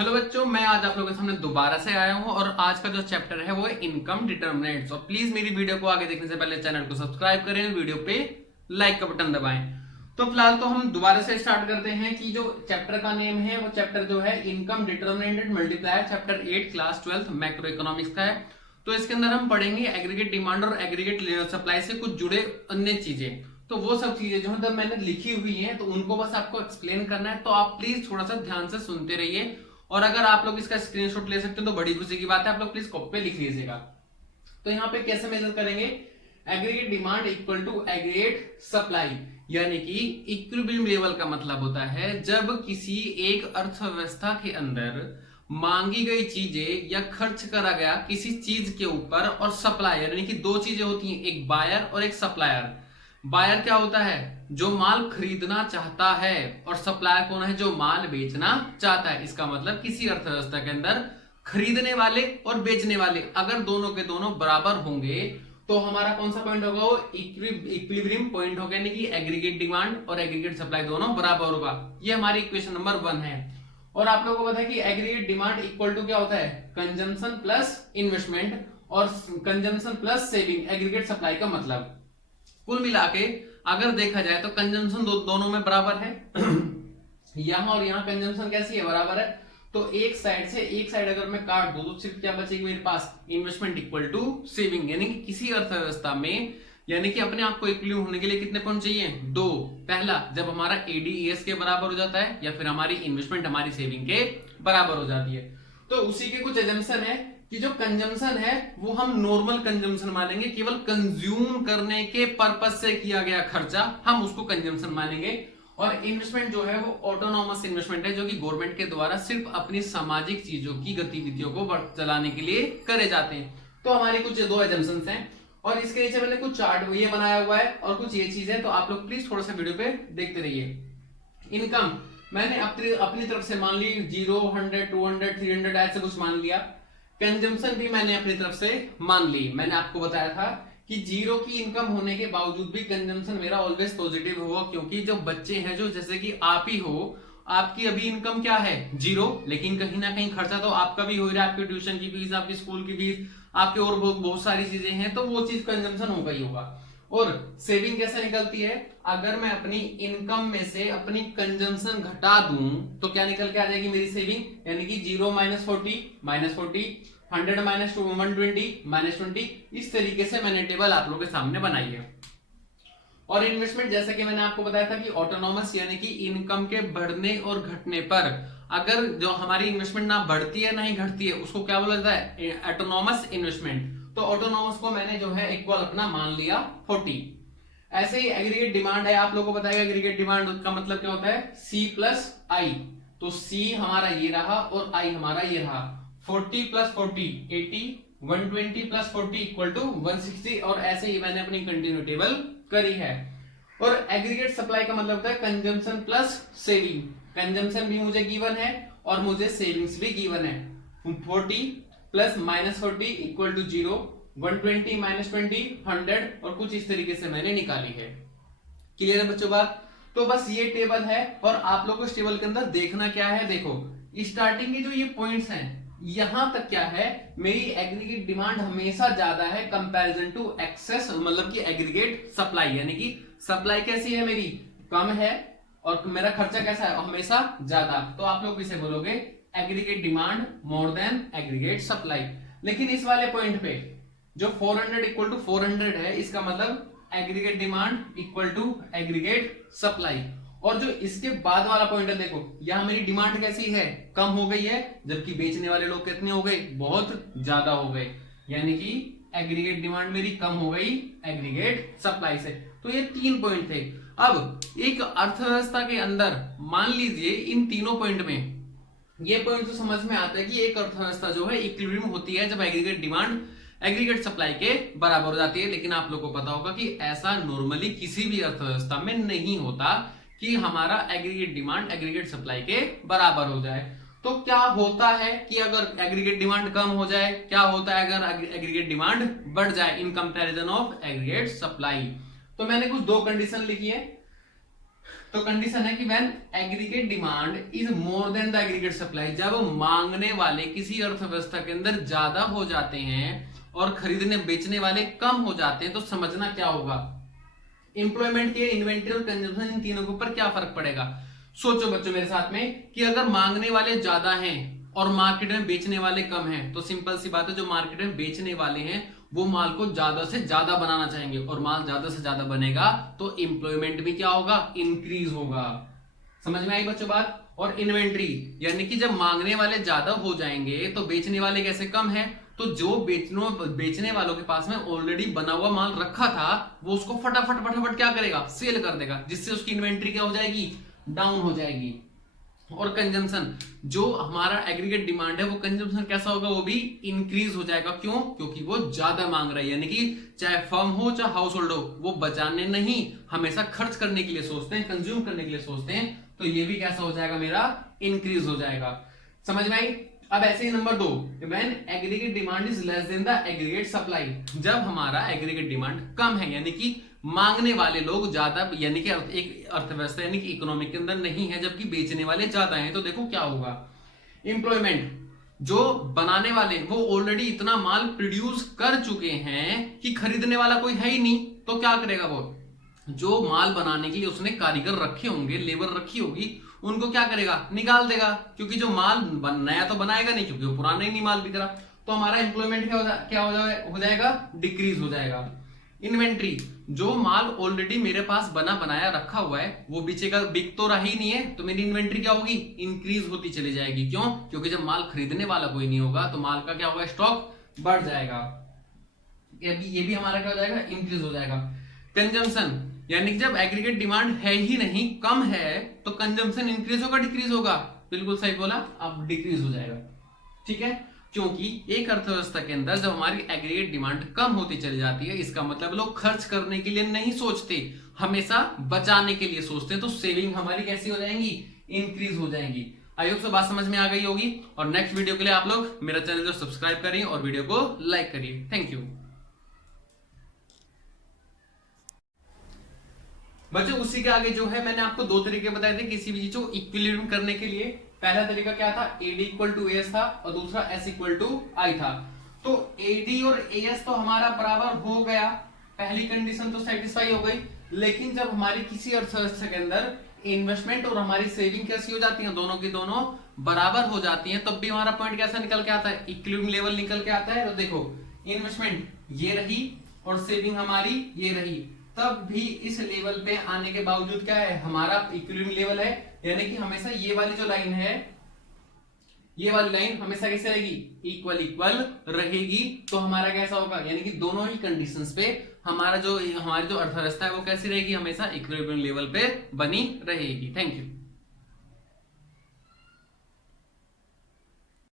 Hello बच्चों, मैं आज आप लोगों के सामने दोबारा से आया हूं और आज का जो चैप्टर है वो है इनकम डिटर्मिनेंट्स। और प्लीज मेरी वीडियो को आगे देखने से पहले चैनल को सब्सक्राइब करें, वीडियो पे लाइक का बटन दबाएं। तो फिलहाल तो हम दोबारा से स्टार्ट करते हैं कि जो चैप्टर का नेम है वो चैप्टर जो है income determinant and multiplier, chapter 8 class 12 macro economics का है। तो इसके अंदर हम पढ़ेंगे एग्रीगेट डिमांड और एग्रीगेट सप्लाई से कुछ जुड़े अन्य चीजें। तो वो सब चीजें जो है मैंने लिखी हुई हैं तो उनको बस आपको एक्सप्लेन करना है, तो आप प्लीज थोड़ा सा ध्यान से सुनते रहिए। और अगर आप लोग इसका स्क्रीनशॉट ले सकते हैं तो बड़ी खुशी की बात है, आप लोग प्लीज कॉपी पे लिख लीजिएगा। तो यहाँ पे कैसे मेजर करेंगे, aggregate demand equal to aggregate supply, यानी कि इक्विलिब्रियम लेवल का मतलब होता है जब किसी एक अर्थव्यवस्था के अंदर मांगी गई चीजें या खर्च करा गया किसी चीज के ऊपर और सप्लाई, यानी कि दो चीजें होती हैं, एक बायर और एक सप्लायर। बायर क्या होता है, जो माल खरीदना चाहता है, और सप्लायर कौन है, जो माल बेचना चाहता है। इसका मतलब किसी अर्थव्यवस्था के अंदर खरीदने वाले और बेचने वाले अगर दोनों के दोनों बराबर होंगे तो हमारा कौन सा पॉइंट होगा, वो इक्विलिब्रियम पॉइंट होगा, यानी कि एग्रीगेट डिमांड और एग्रीगेट सप्लाई दोनों बराबर होगा। ये हमारी इक्वेशन नंबर 1 है। और आप लोगों को पता है कि एग्रीगेट डिमांड इक्वल टू क्या होता है, कंजम्पशन प्लस इन्वेस्टमेंट, और consumption plus saving, aggregate supply का मतलब। कुल मिला के अगर देखा जाए तो कंजम्पशन दोनों में बराबर है यहां और यहां कंजम्पशन कैसी है, बराबर है। तो एक साइड अगर मैं काट दूं तो सिर्फ क्या बचेगी मेरे पास, इन्वेस्टमेंट इक्वल टू सेविंग। यानी कि किसी अर्थव्यवस्था में, यानी कि अपने आप को इक्विलिब्रियम होने के लिए कितने पॉइंट चाहिए, दो। पहला, जब हमारा एडीएस के बराबर हो जाता है, या फिर हमारी इन्वेस्टमेंट हमारी सेविंग के बराबर हो जाती है। तो उसी के कुछ एजम्पशन है कि जो कंजम्पशन है वो हम नॉर्मल कंजम्पशन मानेंगे, केवल कंज्यूम करने के पर्पस से किया गया खर्चा हम उसको कंजम्पशन मानेंगे। और इन्वेस्टमेंट जो है वो ऑटोनॉमस इन्वेस्टमेंट है, जो कि गवर्नमेंट के द्वारा सिर्फ अपनी सामाजिक चीजों की गतिविधियों को चलाने के लिए करे जाते हैं। तो हमारी कुछ दो एजम्पशंस हैं, और इसके नीचे मैंने कुछ चार्ट ये बनाया हुआ है और कुछ ये चीज है, तो आप लोग प्लीज थोड़ा सा वीडियो पे देखते रहिए। इनकम मैंने अपनी तरफ से मान ली 0, 100, 200, 300 ऐसे कुछ मान लिया। कंजम्पशन भी मैंने अपनी तरफ से मान ली। मैंने आपको बताया था कि 0 की इनकम होने के बावजूद भी कंजम्पशन मेरा ऑलवेज पॉजिटिव होगा, क्योंकि जो बच्चे हैं, जो जैसे कि आप ही हो, आपकी अभी इनकम क्या है, 0, लेकिन कहीं ना कहीं खर्चा तो आपका भी हो रहा है, आपकी ट्यूशन की फीस, आपकी स्कूल की फीस, आपके और बहुत सारी चीजें हैं, तो वो चीज कंजम्पशन होगा ही होगा। और सेविंग कैसे निकलती है, अगर मैं अपनी इनकम में से अपनी कंजम्पशन घटा दूं तो क्या निकल के आ जाएगी मेरी सेविंग, यानी कि 0 - 40 -40, 100 - 120 -20। इस तरीके से मैंने टेबल आप लोगों के सामने बनाई है। और इन्वेस्टमेंट, जैसा कि मैंने आपको बताया था कि ऑटोनॉमस, यानी कि इनकम के बढ़ने और घटने पर अगर जो हमारी इन्वेस्टमेंट ना बढ़ती है ना ही घटती है, उसको क्या बोला जाता है, ऑटोनॉमस इन्वेस्टमेंट। तो ऑटोनॉमस को मैंने जो है इक्वल अपना मान लिया 40। ऐसे ही एग्रीगेट डिमांड है, आप लोगों को बताएगा एग्रीगेट डिमांड का मतलब क्या होता है, C प्लस आई। तो C हमारा ये रहा और I हमारा ये रहा। 40 + 40 80, 120 + 40 इक्वल टू 160, और ऐसे ही मैंने अपनी कंटिन्यू टेबल करी है। और एग्रीगेट सप्लाई का मतलब होता है कंजम्पशन प्लस सेविंग। कंजम्पशन भी मुझे गिवन है और मुझे सेविंग्स भी गिवन है। 40 + -40 इक्वल टू 0, 120 - 20 100, और कुछ इस तरीके से मैंने निकाली है। क्लियर है बच्चों बात। तो बस ये टेबल है, और आप लोगों को इस टेबल के अंदर देखना क्या है, देखो स्टार्टिंग के जो ये पॉइंट्स हैं यहां तक क्या है, मेरी एग्रीगेट डिमांड हमेशा ज्यादा है कंपैरिजन टू एक्सेस, मतलब कि एग्रीगेट सप्लाई, यानी कि सप्लाई कैसी है मेरी, कम है, और मेरा खर्चा कैसा है, हमेशा ज्यादा। तो आप लोग इसे बोलोगे aggregate demand more than aggregate supply. लेकिन इस वाले पॉइंट पे जो 400 इक्वल टू 400 है, इसका मतलब aggregate demand equal to aggregate supply. और जो इसके बाद वाला पॉइंट है, देखो यहां मेरी डिमांड कैसी है, कम हो गई है, जबकि बेचने वाले लोग कितने हो गए, बहुत ज्यादा हो गए, यानी कि एग्रीगेट डिमांड मेरी कम हो गई एग्रीगेट सप्लाई से। तो ये 3 पॉइंट थे। अब एक अर्थव्यवस्था के अंदर मान लीजिए इन तीनों पॉइंट में ये पॉइंट तो समझ में आता है कि एक अर्थव्यवस्था जो है इक्विलिब्रियम होती है जब एग्रीगेट डिमांड एग्रीगेट सप्लाई के बराबर हो जाती है। लेकिन आप लोगों को पता होगा कि ऐसा नॉर्मली किसी भी अर्थव्यवस्था में नहीं होता कि हमारा एग्रीगेट डिमांड एग्रीगेट सप्लाई के बराबर हो जाए। तो क्या होता है कि अगर एग्रीगेट डिमांड कम हो जाए, क्या होता है अगर एग्रीगेट डिमांड बढ़ जाए in comparison of aggregate supply. तो मैंने कुछ 2 कंडीशन लिखी है। तो कंडीशन है कि when aggregate demand is more than the aggregate supply, जब मांगने वाले किसी अर्थव्यवस्था के अंदर ज्यादा हो जाते हैं और खरीदने बेचने वाले कम हो जाते हैं, तो समझना क्या होगा, इंप्लॉयमेंट के, इन्वेंटरी और कंजम्पशन, इन तीनों के ऊपर क्या फर्क पड़ेगा। सोचो बच्चों मेरे साथ में कि अगर मांगने वाले ज्यादा हैं और मार्केट में बेचने वाले कम हैं, तो सिंपल सी बात है, जो मार्केट में बेचने वाले हैं वो माल को ज्यादा से ज्यादा बनाना चाहेंगे, और माल ज्यादा से ज्यादा बनेगा तो इंप्लॉयमेंट भी क्या होगा, इंक्रीज होगा। समझ में आई बच्चों बात। और इन्वेंट्री यानी कि जब मांगने वाले ज्यादा हो जाएंगे तो बेचने वाले कैसे कम है, तो जो बेचने वालों के पास में ऑलरेडी बना हुआ माल रखा था वो उसको फटाफट फटाफट क्या करेगा, सेल कर देगा, जिससे उसकी इन्वेंट्री क्या हो जाएगी, डाउन हो जाएगी। और कंजम्पशन, जो हमारा एग्रीगेट डिमांड है वो कंजम्पशन कैसा होगा, वो भी इंक्रीज हो जाएगा। क्यों, क्योंकि वो ज्यादा मांग रहा है, यानी कि चाहे फर्म हो चाहे हाउस होल्ड हो, वो बचाने नहीं हमेशा खर्च करने के लिए सोचते हैं, कंज्यूम करने के लिए सोचते हैं, तो ये भी कैसा हो जाएगा, मेरा इंक्रीज हो जाएगा। समझ में आई। अब ऐसे ही number 2, when aggregate demand is less than the aggregate supply, जब हमारा एग्रीगेट डिमांड कम है, यानी कि मांगने वाले लोग ज्यादा, यानी कि एक अर्थव्यवस्था यानी कि इकोनॉमिक के अंदर नहीं है, जबकि बेचने वाले ज्यादा हैं, तो देखो क्या होगा, एम्प्लॉयमेंट, जो बनाने वाले वो ऑलरेडी इतना माल प्रोड्यूस कर चुके हैं कि खरीदने वाला कोई है ही नहीं, तो क्या करेगा, वो जो माल बनाने के लिए उसने कारीगर रखे होंगे, लेबर रखी होगी, उनको क्या करेगा, निकाल देगा, क्योंकि जो माल नया तो बनाएगा नहीं, क्योंकि वो पुराना ही नहीं माल बिक रहा, तो हमारा एम्प्लॉयमेंट क्या हो जाएगा, डिक्रीज हो जाएगा। इन्वेंट्री, जो माल ऑलरेडी मेरे पास बना बनाया रखा हुआ है वो बिचेगा, बिक तो रहा ही नहीं है, तो मेरी इन्वेंट्री क्या होगी, इंक्रीज होती चली जाएगी। क्यों, क्योंकि जब माल खरीदने वाला कोई नहीं होगा तो माल का क्या होगा, स्टॉक बढ़ जाएगा, ये भी हमारा क्या हो जाएगा, इंक्रीज हो जाएगा। कंजम्पशन, यानी कि जब एग्रीगेट डिमांड है ही नहीं, कम है, तो कंजम्पशन इंक्रीज होगा डिक्रीज होगा, बिल्कुल सही बोला, अब डिक्रीज हो जाएगा। ठीक है, क्योंकि एक अर्थव्यवस्था के अंदर जब हमारी एग्रीगेट डिमांड कम होती चली जाती है, इसका मतलब लोग खर्च करने के लिए नहीं सोचते, हमेशा बचाने के लिए सोचते हैं, तो सेविंग हमारी कैसी हो जाएंगी, इंक्रीज हो जाएंगी। आई होप से बात समझ में आ गई होगी। और नेक्स्ट वीडियो के लिए आप लोग मेरा चैनल को सब्सक्राइब करिए और वीडियो को लाइक करिए। थैंक यू बच्चों। उसी के आगे जो है मैंने आपको 2 तरीके बताए थे किसी भी चीज को इक्विलिब्रियम करने के लिए। पहला तरीका क्या था, AD इक्वल टू AS था, और दूसरा S इक्वल टू I था। तो AD और AS तो हमारा बराबर हो गया, पहली कंडीशन तो सेटिस्फाई हो गई। लेकिन जब हमारी किसी अर्थव्यवस्था के अंदर इन्वेस्टमेंट और हमारी सेविंग कैसी हो जाती है, दोनों की दोनों बराबर हो जाती हैं, तब भी हमारा पॉइंट कैसा निकल के आता है, इक्विलिब्रियम लेवल निकल के आता है। तो देखो, इन्वेस्टमेंट ये रही और सेविंग हमारी ये रही, तब भी इस लेवल पे आने के बावजूद क्या है, हमारा इक्विलिब्रियम लेवल है, यानी कि हमेशा ये वाली जो लाइन है, ये वाली लाइन हमेशा कैसे रहेगी, इक्वल इक्वल रहेगी। तो हमारा कैसा होगा, यानी कि दोनों ही कंडीशंस पे हमारी जो अर्थव्यवस्था है वो कैसी रहेगी, हमेशा इक्विलिब्रियम लेवल पे बनी रहेगी। Thank you.